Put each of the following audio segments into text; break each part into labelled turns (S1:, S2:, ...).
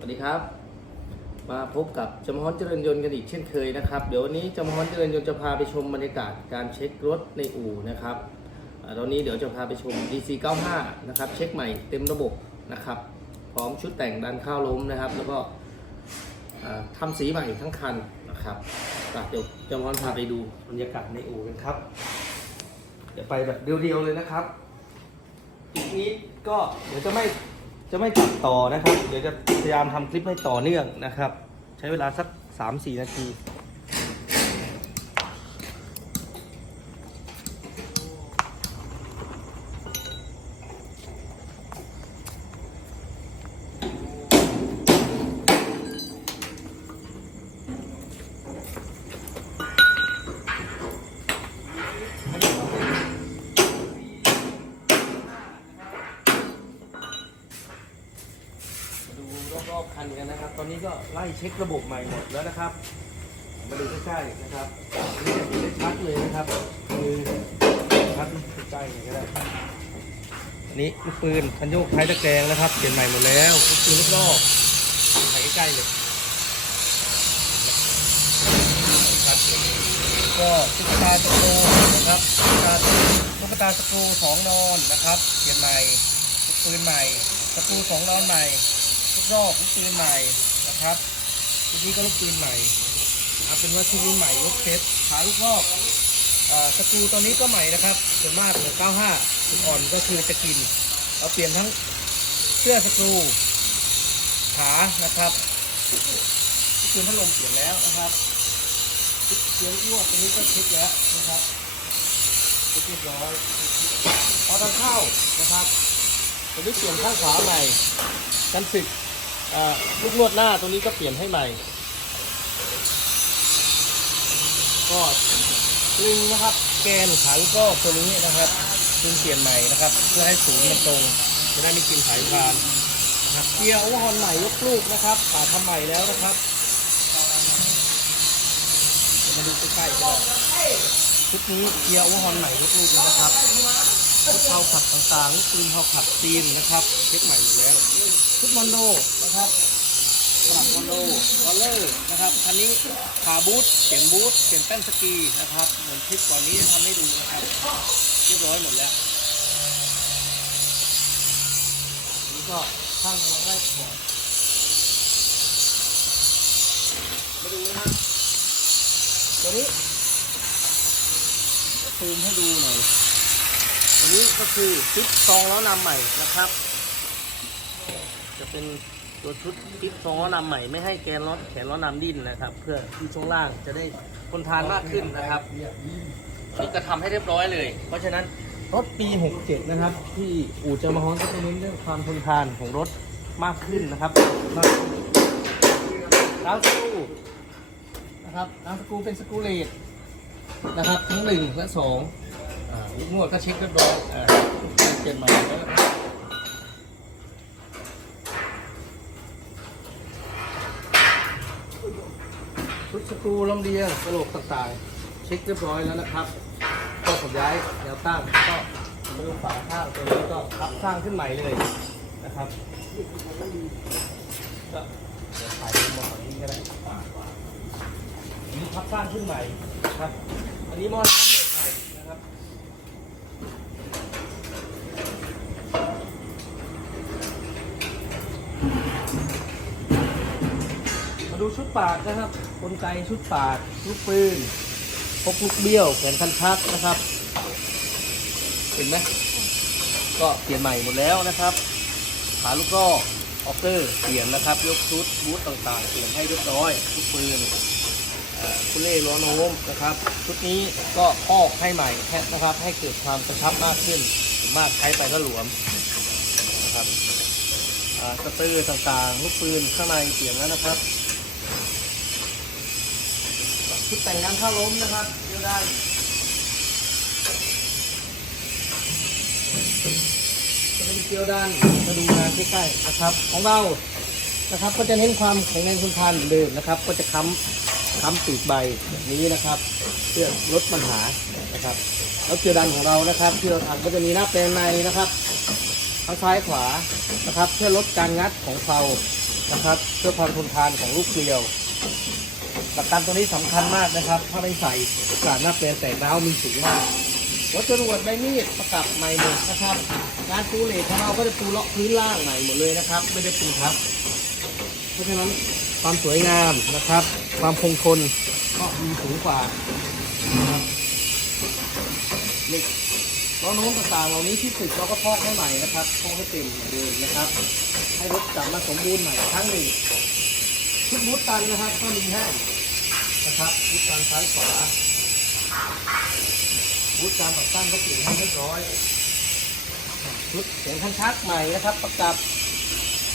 S1: สวัสดีครับ มาพบกับจำฮอนเจริญยนต์กันอีกเช่นเคยนะครับ เดี๋ยววันนี้จำฮอนเจริญยนต์จะพาไปชมบรรยากาศการเช็ครถในอู่นะครับอตอนนี้เดี๋ยวจะพาไปชม DC 95นะครับ เช็คใหม่เต็มระบบนะครับ พร้อมชุดแต่งดันข้าวล้มนะครับ แล้วก็อ่าทำสีใหม่ทั้งคันนะครับเดี๋ยวจำฮอนพาไปดูบรรยากาศในอู่กันครับ เดี๋ยวไปแบบเรียวๆเลยนะครับอีกนิดก็เดี๋ยวจะไม่ จะไม่ตัดต่อนะครับ เดี๋ยวจะพยายามทำคลิปให้ต่อเนื่องนะครับ ใช้เวลาสัก 3-4 นาที รอบๆคันกันนะครับ ตอนนี้ก็ไล่เช็คระบบใหม่หมดแล้วนะครับ มาดูใกล้ๆนะครับนี่จะเห็นได้ชัดเลยนะครับ คือชัดใกล้ๆก็ได้อันนี้ลูกปืนพันโยกท้ายตะแกรงนะครับ เปลี่ยนใหม่หมดแล้วลูกปืนลูกรอบถ่ายใกล้ๆเลยครับก็ตุ๊กตาสกูนะครับตุ๊กตาตุ๊กตาสกรูสองนอนนะครับ เปลี่ยนใหม่ลูกปืนใหม่สกรูสองนอนใหม่ ลูกรอบลูกปืนใหม่นะครับทีนี้ก็ลูกปืนใหม่เอาเป็นว่าชุดนี้ใหม่ยกเซตขาลูกรอบอ่าสกรูตอนนี้ก็ใหม่นะครับส่วนมากเหลือ95จุดอ่อนก็คือจะกินเราเปลี่ยนทั้งเสื้อสกรูขานะครับลูกปืนพัดลมเปลี่ยนแล้วนะครับเปลี่ยนอ้วกตรงนี้ก็เช็คแล้วนะครับเรียบร้อยพอทางเข้านะครับตอนนี้เปลี่ยนข้างขวาใหม่กันสึก ลูกนวดหน้าตรงนี้ก็เปลี่ยนให้ใหม่ ก็ลึงนะครับ แกนขังก็ตัวนี้นะครับกลึงเปลี่ยนใหม่นะครับ เพื่อให้ศูนย์มันตรงจะได้ไม่กินสายพานนะครับเกียร์โอเวอร์ฮอลใหม่ยกลูกนะครับป่าทำใหม่แล้วนะครับมาดูใกล้ๆกันชุดนี้เกียร์โอเวอร์ฮอลใหม่ยกลูกนะครับ เผาขับต่างๆลูกปืนเผาขับซีนนะครับเช็คใหม่หมดแล้วชุดมอนโดนะครับสลับมอนโดวอลเลอร์นะครับคันนี้ขาบูทเปลี่ยนบูทเปลี่ยนแป้นสกีนะครับ เหมือนคลิปก่อนนี้ทำให้ดูนะครับเรียบร้อยหมดแล้วนี่ก็ช่างกำลังไล่ก่อนมาดูนะครับตัวนี้ซูมให้ดูหน่อย อันนี้ก็คือชุดซองแล้วนำใหม่นะครับ จะเป็นตัวชุดคลิปซองล้อนำใหม่ ไม่ให้แกนล้อแขนล้อนำดิ้นนะครับ เพื่อที่ช่วงล่างจะได้ทนทานมากขึ้นนะครับนี่ก็ทำให้เรียบร้อยเลย เพราะฉะนั้นรถปี 67 นะครับ ที่อู่เจามาฮอนก็จะเน้นเรื่องความทนทานของรถมากขึ้นนะครับมากขึ้าวสกูนะครับดาวสกูเป็นสกูเลดนะครับ ทั้งหนึ่งและสอง ลูกนวดก็เช็คเรียบร้อยอ่าเปลี่ยนใหม่แล้วชุดสกรูลำเลียงกระโหลกต่างๆ เช็คเรียบร้อยแล้วนะครับ ก็ขย้ายแนวตั้งก็มาดูฝาข้างตัวนี้ก็พับสร้างขึ้นใหม่เลยนะครับก็เดี๋ยวถ่ายมองนี้ก็ได้อันนี้พับสร้างขึ้นใหม่นะครับ อันนี้มอน้ำเด็กใหม่นะครับ มา ดูชุดปากนะครับกลไกชุดปากลูกปืนพกลูกเบี้ยวแขนคันชักนะครับ เห็นไหมก็เปลี่ยนใหม่หมดแล้วนะครับขาลูกก็ออฟเตอร์เปลี่ยนนะครับ ยกชุดบูทต่างๆ เปลี่ยนให้เรียบร้อยลูกปืนคุณเล่ล้อโน้มนะครับ ชุดนี้ก็พอกให้ใหม่แค่นะครับ ให้เกิดความกระชับมากขึ้นมากใช้ไปก็หลวมนะครับสเตอร์ต่างๆ ลูกปืนข้างในเปลี่ยนแล้วนะครับ ชุดแต่งงานข้าล้มนะครับเดียวได้จะเป็นเกลียวด้านมาดูงานใกล้ๆนะครับ ของเรานะครับ ก็จะเน้นความแข็งแรงทนทานเหมือนเดิมนะครับ ก็จะค้ำค้ำปีกใบแบบนี้นะครับ เพื่อลดปัญหานะครับ แล้วเกลียวดันของเรานะครับ ที่เราทำก็จะมีหน้าแปลงในนะครับทั้งซ้ายขวานะครับ เพื่อลดการงัดของเพลานะครับ เพื่อความทนทานของลูกเกลียว หลักการตัวนี้สำคัญมากนะครับ ถ้าไม่ใส่โอกาสหน้าเปลี่ยนแตกร้าวมีสูงมากรถจรวดใบมีดประกับใหม่หมดนะครับงานปูเหล็กของเราก็จะปูเลาะพื้นล่างใหม่หมดเลยนะครับ ไม่ได้ปูทับ เพราะฉะนั้นความสวยงามนะครับ ความคงทนก็มีสูงกว่านะครับเหล็กล้อโน้มต่างๆเหล่านี้ที่สึกเราก็พอกให้ใหม่นะครับพอกให้เต็มเหมือนเดิมนะครับ ให้รถกลับมาสมบูรณ์ใหม่ครั้งหนึ่งชุดบูทตันนะครับก็มีให้ นะครับบูทตันซ้ายขวาบูทการปักตั้งก็เปลี่ยนให้เรียบร้อยชุดเสียงคันชักใหม่นะครับ ประกับ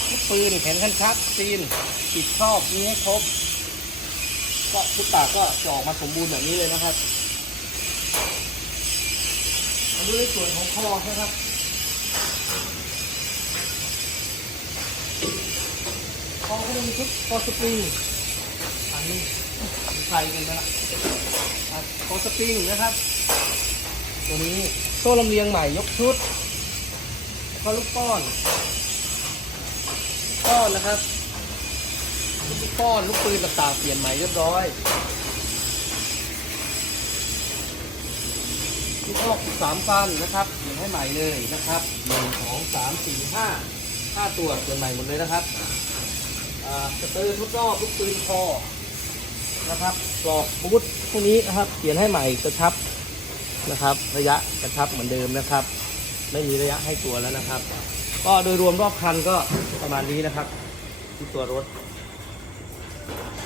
S1: ลูกปืนแขนคันชักซีนปิดครอบมีให้ครบ ก็ทุกปากก็จะออกมาสมบูรณ์แบบนี้เลยนะครับมาดูในส่วนของคอนะครับคอก็จะมีชุดคอสปริงอันนี้ ใส่กันนะอะคอสปริงนะครับ ตัวนี้โซ่ลำเลียงใหม่ยกชุดแล้วก็ลูกป้อนก้อนนะครับลูกก้อนลูกปืนต่างๆเปลี่ยนใหม่เรียบร้อยลูกออก13ฟันนะครับเปลี่ยนให้ใหม่เลยนะครับหนึ่งสองสามสี่ห้าห้าตัวเปลี่ยนใหม่หมดเลยนะครับอ่าสเตอร์ทุกรอบลูกปืนคอ นะครับปลอกบูทพวกนี้นะครับ เปลี่ยนให้ใหม่กระชับนะครับ ระยะกระชับเหมือนเดิมนะครับ ไม่มีระยะให้ตัวแล้วนะครับ ก็โดยรวมรอบคันก็ประมาณนี้นะครับที่ตัวรถ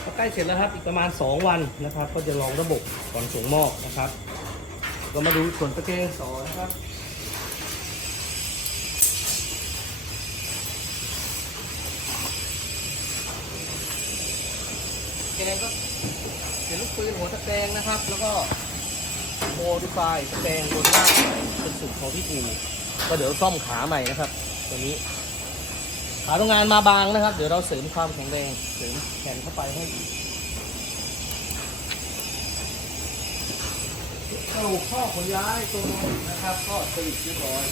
S1: ก็ใกล้เสร็จแล้วครับ อีกประมาณ 2 วันนะครับ ก็จะลองระบบก่อนส่งมอบนะครับ ก็มาดูส่วนตะเกียงต่อนะครับตะแกรงก็ เป็นลูกปืนหัวตะแกรงนะครับ แล้วก็โมดิฟายตะแกรงบนล่าเป็นสูตรของที่อู่ก็เดี๋ยวซ่อมขาใหม่นะครับ ตัวนี้ ขาโรงงานมาบางนะครับ เดี๋ยวเราเสริมความแข็งแรงเสริมแขนเข้าไปให้อีกกระดูกข้อขนย้ายตัวนู้นะครับ ก็สวิตช์เรียบร้อย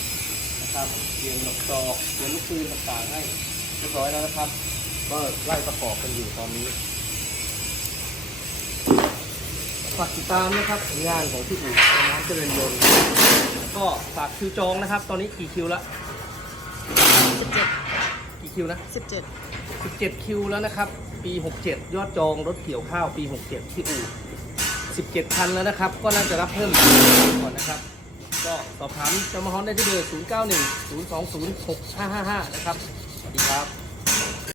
S1: นะครับเปลี่ยนหลอกตอกเปลี่ยนลูกปืนต่างๆให้เรียบร้อยแล้วนะครับ ก็ไล่ประกอบกันอยู่ตอนนี้ ฝากติดตามนะครับผลงานของที่อู่น้ำเจริญยนต์ก็ฝากคิวจองนะครับ ตอนนี้กี่คิวละ
S2: สิบเจ็ด
S1: กี่คิวนะ
S2: สิบเจ็ด
S1: 17 คิวแล้วนะครับ ปี 67 ยอดจองรถเกี่ยวข้าวปี 67 ที่อู่17 คันแล้วนะครับ ก็น่าจะรับเพิ่มอีกก่อนนะครับ ก็สอบถามจอมฮอนได้ที่เบอร์ 091 020 6555 นะครับ สวัสดีครับ